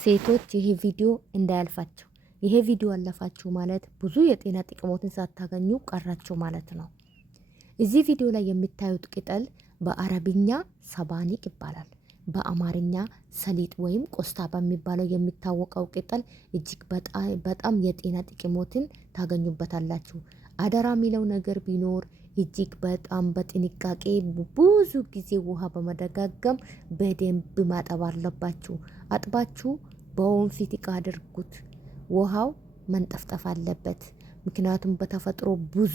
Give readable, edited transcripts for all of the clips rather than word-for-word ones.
ሴቶች ይሄ ቪዲዮ እንዳያልፋችሁ። ይሄ ቪዲዮ አለፋችሁ ማለት ብዙ የጤና ጥቅሞችን ሳታገኙ ቀራችሁ ማለት ነው። እዚህ ቪዲዮ ላይ የምታዩት ቅጠል በአረብኛ ሰባኒቅ ይባላል። በአማርኛ ሰሊጥ ወይም ቆስታ በሚባለው የሚታወቀው ቅጠል እጅግ በጣም የጤና ጥቅሞችን ታገኙበታላችሁ። አደራ የሚለው ነገር ቢኖር እጅግ በጣም በጥንቃቄ ብዙ ጊዜ ውሃ በመደጋገም በደንብ ማጠብ አለባችሁ። አጥባችሁ በወንፊት እቃ አድርጉት። ውሃው መንጠፍጠፍ አለበት። ምክንያቱም በተፈጥሮ ብዙ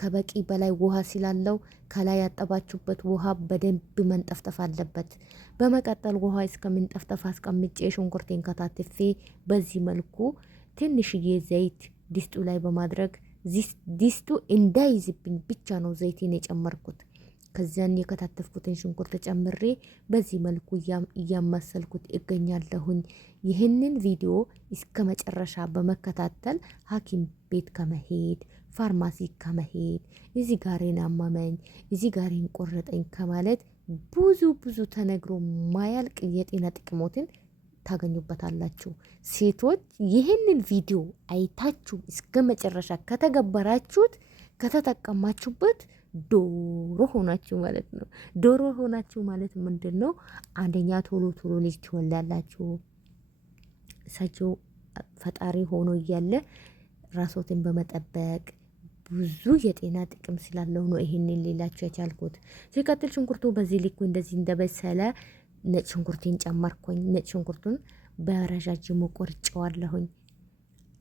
ከበቂ በላይ ውሃ ስላለው ከላይ ያጠባችሁበት ውሃ በደንብ መንጠፍጠፍ አለበት። በመቀጠል ውሃ እስከሚንጠፍጠፍ አስቀምጬ ሽንኩርቴን ከታትፌ በዚህ መልኩ ትንሽዬ ዘይት ድስቱ ላይ በማድረግ ድስቱ እንዳይዝብኝ ብቻ ነው ዘይቴን የጨመርኩት። ከዚያን የከታተፍኩትን ሽንኩርት ጨምሬ በዚህ መልኩ እያማሰልኩት እገኛለሁኝ። ይህንን ቪዲዮ እስከ መጨረሻ በመከታተል ሐኪም ቤት ከመሄድ ፋርማሲ ከመሄድ እዚህ ጋሬን አመመኝ እዚህ ጋሬን ቆረጠኝ ከማለት ብዙ ተነግሮ ማያልቅ የጤና ጥቅሞትን ታገኙበታላችሁ። ሴቶች ይህንን ቪዲዮ አይታችሁ እስከ መጨረሻ ከተገበራችሁት ከተጠቀማችሁበት ዶሮ ሆናችሁ ማለት ነው። ዶሮ ሆናችሁ ማለት ምንድን ነው? አንደኛ ቶሎ ልጅ ትወልዳላችሁ። እሳቸው ፈጣሪ ሆኖ እያለ ራሶትን በመጠበቅ ብዙ የጤና ጥቅም ስላለው ነው ይሄንን ሌላችሁ የቻልኩት። ሲቀጥል ሽንኩርቱ በዚህ ልኩ እንደዚህ እንደበሰለ ነጭ ሽንኩርቴን ጨመርኩኝ። ነጭ ሽንኩርቱን በረጃጅሙ ቆርጬዋለሁኝ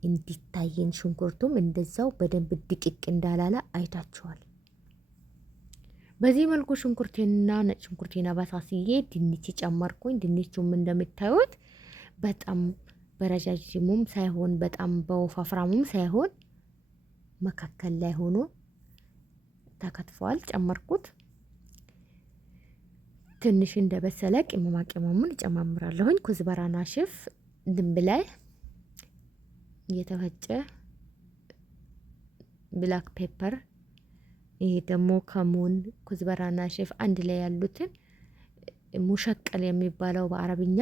እንዲታየን። ሽንኩርቱም እንደዛው በደንብ ድቅቅ እንዳላላ አይታችኋል። በዚህ መልኩ ሽንኩርቴንና ነጭ ሽንኩርቴን አበሳስዬ ድንች ጨመርኩኝ። ድንቹም እንደምታዩት በጣም በረጃጅሙም ሳይሆን በጣም በወፋፍራሙም ሳይሆን መካከል ላይ ሆኖ ተከትፏል። ጨመርኩት። ትንሽ እንደበሰለ ቅመማ ቅመሙን እጨማምራለሁኝ። ኩዝበራና ሽፍ ድንብላይ የተፈጨ ብላክ ፔፐር፣ ይሄ ደግሞ ከሙን ኩዝበራና ሽፍ አንድ ላይ ያሉትን ሙሸቀል የሚባለው በአረብኛ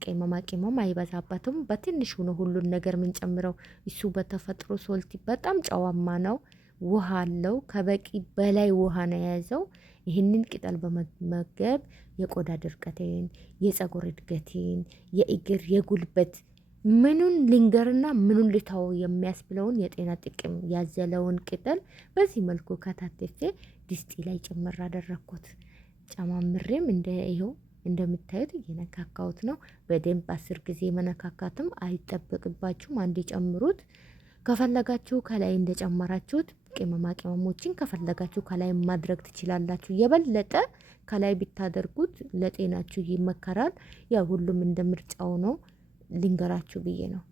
ቅመማ ቅመም አይበዛበትም። በትንሹ ነው ሁሉን ነገር የምንጨምረው። እሱ በተፈጥሮ ሶልቲ በጣም ጨዋማ ነው። ውሃ አለው። ከበቂ በላይ ውሃ ነው የያዘው። ይህንን ቅጠል በመመገብ የቆዳ ድርቀቴን፣ የፀጉር እድገቴን፣ የእግር የጉልበት ምኑን ልንገርና ምኑን ልታው የሚያስብለውን የጤና ጥቅም ያዘለውን ቅጠል በዚህ መልኩ ከታተፌ ድስጤ ላይ ጭምር አደረኩት። ጨማምሬም ይኸው እንደምታዩት እየነካካሁት ነው። በደንብ 10 ጊዜ መነካካትም አይጠበቅባችሁም። አንዴ ጨምሩት። ከፈለጋችሁ ከላይ እንደጨመራችሁት ቅመማ ቅመሞችን ከፈለጋችሁ ከላይ ማድረግ ትችላላችሁ። የበለጠ ከላይ ቢታደርጉት ለጤናችሁ ይመከራል። ያው ሁሉም እንደ ምርጫው ነው። ልንገራችሁ ብዬ ነው።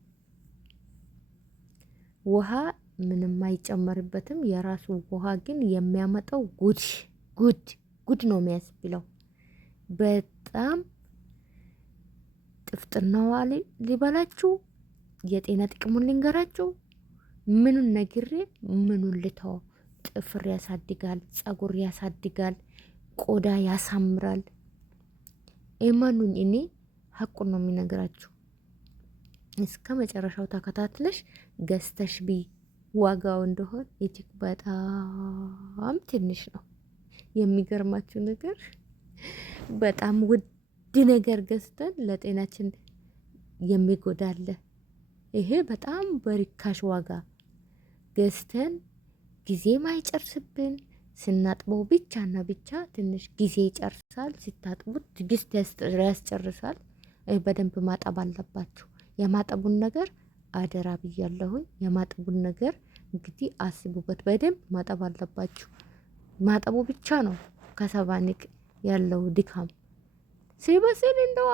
ውሃ ምንም አይጨመርበትም። የራሱ ውሃ ግን የሚያመጣው ጉድ ነው የሚያስብለው። በጣም ጥፍጥናዋ ሊበላችሁ። የጤና ጥቅሙን ልንገራችሁ። ምኑን ነግሬ ምኑን ልተው? ጥፍር ያሳድጋል፣ ፀጉር ያሳድጋል፣ ቆዳ ያሳምራል። እመኑኝ፣ እኔ ሀቁን ነው የሚነግራችሁ። እስከ መጨረሻው ተከታትለሽ ገዝተሽ ቢ ዋጋው እንደሆን እጅግ በጣም ትንሽ ነው። የሚገርማችሁ ነገር በጣም ውድ ነገር ገዝተን ለጤናችን የሚጎዳለ ይሄ በጣም በርካሽ ዋጋ ገዝተን ጊዜ ማይጨርስብን ስናጥበው ብቻና ብቻ ትንሽ ጊዜ ይጨርሳል። ሲታጥቡት ትግስት ያስጨርሳል። በደንብ ማጠብ አለባችሁ። የማጠቡን ነገር አደራ ብያለሁኝ። የማጠቡን ነገር እንግዲህ አስቡበት። በደንብ ማጠብ አለባችሁ። ማጠቡ ብቻ ነው ከሰባኒቅ ያለው ድካም። ሲበስል እንደው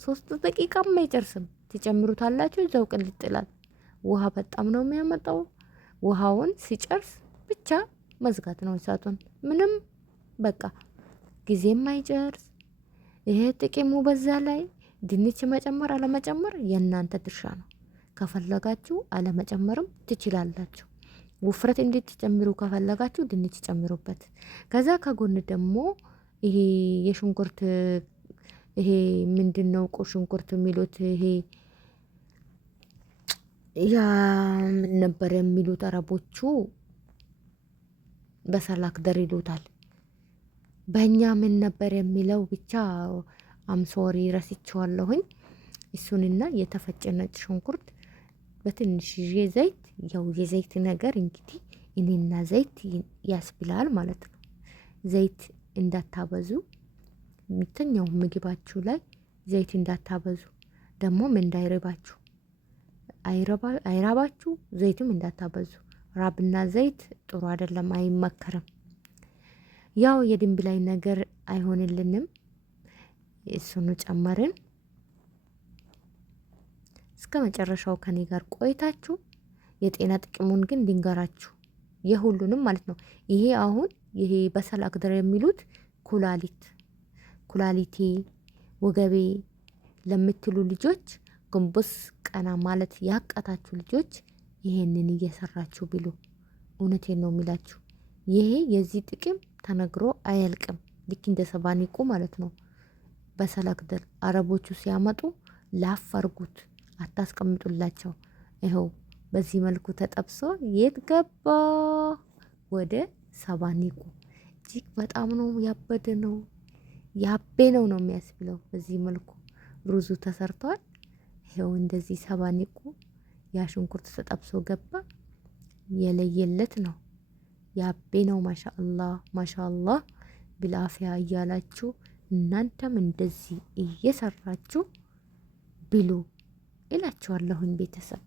3 ደቂቃም አይጨርስም። ትጨምሩታላችሁ፣ እዛው ቅልጥ ይላል። ውሃ በጣም ነው የሚያመጣው። ውሃውን ሲጨርስ ብቻ መዝጋት ነው እሳቱን። ምንም በቃ ጊዜም አይጨርስ። ይሄ ጥቅሙ። በዛ ላይ ድንች መጨመር አለመጨመር የእናንተ ድርሻ ነው። ከፈለጋችሁ አለመጨመርም ትችላላችሁ። ውፍረት እንድትጨምሩ ከፈለጋችሁ ድንች ጨምሩበት። ከዛ ከጎን ደግሞ ይሄ የሽንኩርት ይሄ ምንድነው ሽንኩርት የሚሉት ይሄ ያ ምን ነበር የሚሉት አረቦቹ በሰላክ ደር ይሉታል። በእኛ ምን ነበር የሚለው ብቻ አምሶሪ ረስቼዋለሁኝ። እሱንና የተፈጨ ነጭ ሽንኩርት በትንሽዬ ዘይት፣ ያው የዘይት ነገር እንግዲህ እኔና ዘይት ያስብላል ማለት ነው። ዘይት እንዳታበዙ፣ የሚተኛው ምግባችሁ ላይ ዘይት እንዳታበዙ፣ ደግሞም እንዳይረባችሁ አይራባችሁ ዘይትም እንዳታበዙ። ራብና ዘይት ጥሩ አይደለም፣ አይመከርም። ያው የድንብላይ ነገር አይሆንልንም። እሱኑ ጨመርን። እስከ መጨረሻው ከኔ ጋር ቆይታችሁ የጤና ጥቅሙን ግን ልንገራችሁ፣ የሁሉንም ማለት ነው። ይሄ አሁን ይሄ በሰል አክደር የሚሉት ኩላሊቴ ወገቤ ለምትሉ ልጆች፣ ግንቦስ ቀና ማለት ያቃታችሁ ልጆች ይሄንን እየሰራችሁ ብሉ። እውነቴን ነው የሚላችሁ። ይሄ የዚህ ጥቅም ተነግሮ አያልቅም። ልክ እንደ ሰባኒቁ ማለት ነው። በሰል አክደር አረቦቹ ሲያመጡ ላፍ አርጉት፣ አታስቀምጡላቸው። ይኸው በዚህ መልኩ ተጠብሶ የት ገባ? ወደ ሰባኒቁ። እጅግ በጣም ነው ያበደ ነው ያቤ ነው የሚያስብለው። በዚህ መልኩ ሩዙ ተሰርቷል። ይኸው እንደዚህ ሰባኒቁ ያ ሽንኩርት ተጠብሶ ገባ። የለየለት ነው ያቤ ነው። ማሻአላህ ማሻአላህ ብላፊያ እያላችሁ እናንተም እንደዚህ እየሰራችሁ ብሉ እላችኋለሁኝ ቤተሰብ።